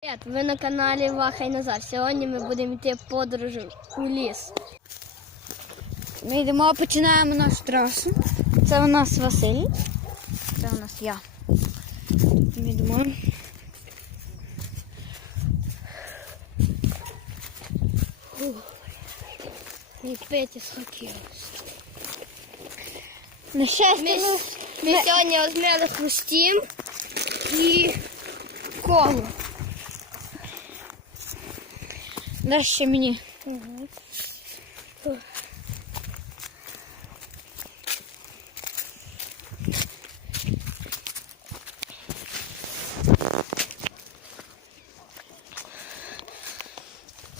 Привіт, ви на каналі Ваха і Назар. Сьогодні ми будемо йти подорожем у ліс. Ми йдемо, починаємо нашу трасу. Це у нас Василь. Це у нас я. Ми йдемо. І пити схотілося. На щастя, Ми, ми... ми сьогодні розміли хрустім і колу. Дай ще мені.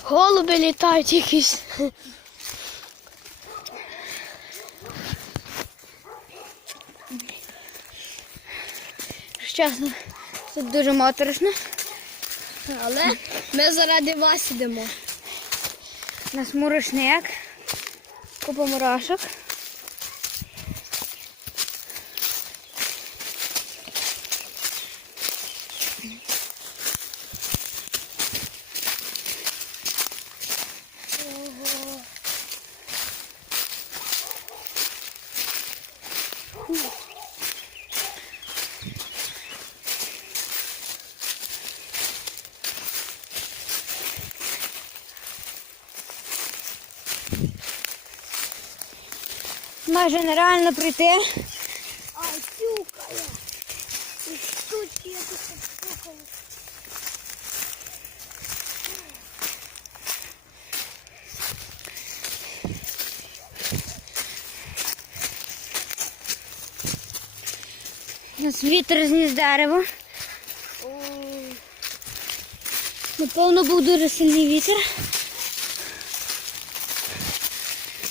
Голуби літають якісь. Чесно, тут дуже моторошно. Але ми заради вас йдемо. У нас мурашник. Купа мурашок. Майже нереально прийти. А, тюкає. Штучки я тут штукаю. У нас вітер зніс дерево. Напевно, був дуже сильний вітер.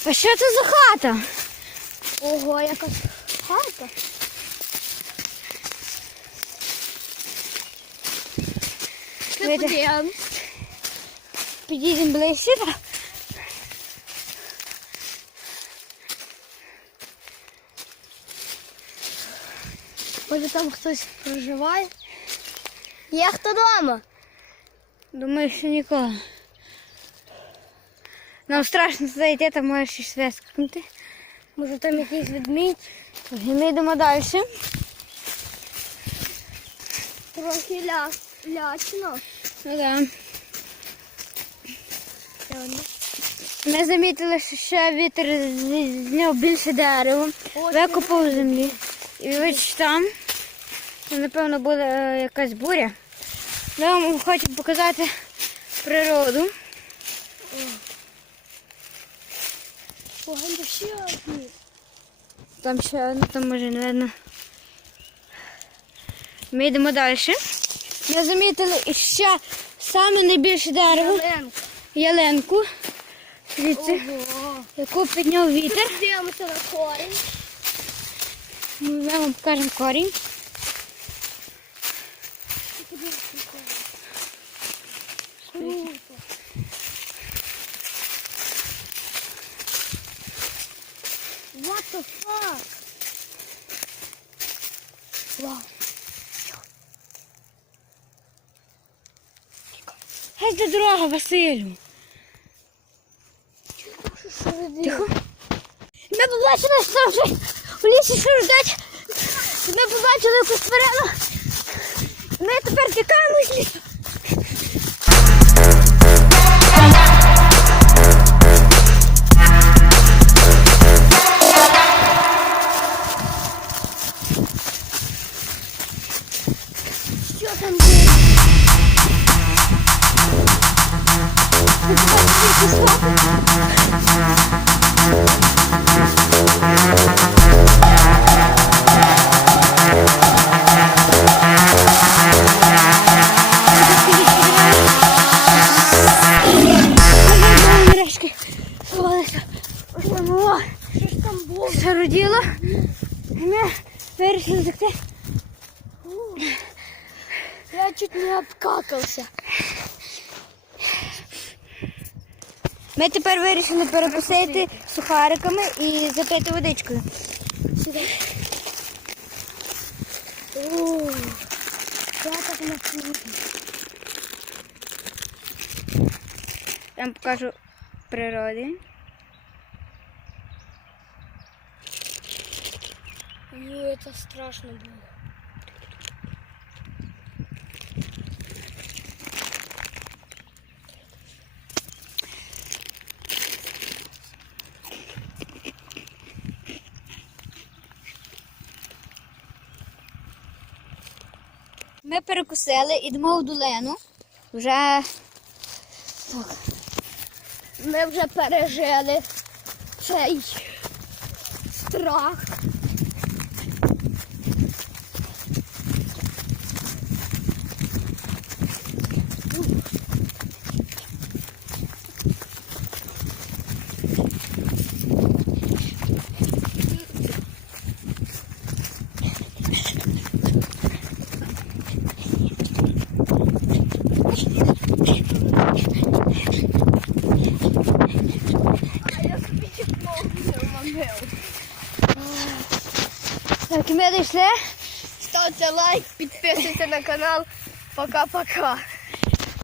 А що це за хата? Ого, якась хата. Видите? Підемо. Підійдемо ближче. так? Може там хтось проживає? Є хто вдома? Думаю, що ніколи. Нам страшно сюди йти, там можеш щось вискакнути. Може там якийсь ведмідь? І ми йдемо далі. Трохи ля... лячно. Ну да. Ми замітили, що ще вітер зняв більше дерева, викопав землі. І ось там, напевно, буде е, якась буря. Ми вам хочемо показати природу. Погано ще одні. Там ще одна, там може не видно. Ми йдемо далі. Ми замітили ще саме найбільше дерево, Маленька. ялинку. Звідси, яку підняв вітер. Дивимося на корінь. Ми вам покажемо корінь. Геть де дорога, Василю. Тихо. Ми побачили, що вже у лісі що ждать. Ми побачили якусь тварину. Ми тепер тікаємо з лісу. І ми вирішили втекти. Я чуть не обкакався. Ми тепер вирішили перепосити сухариками і запити водичкою. Сюди. О, я так не Я вам покажу природи. Ой, це страшно було. Ми перекусили, ідемо в долину. Вже так. Ми вже пережили цей страх. Зламив. так, ми дійшли. Ставте лайк, підписуйтесь на канал. Пока-пока.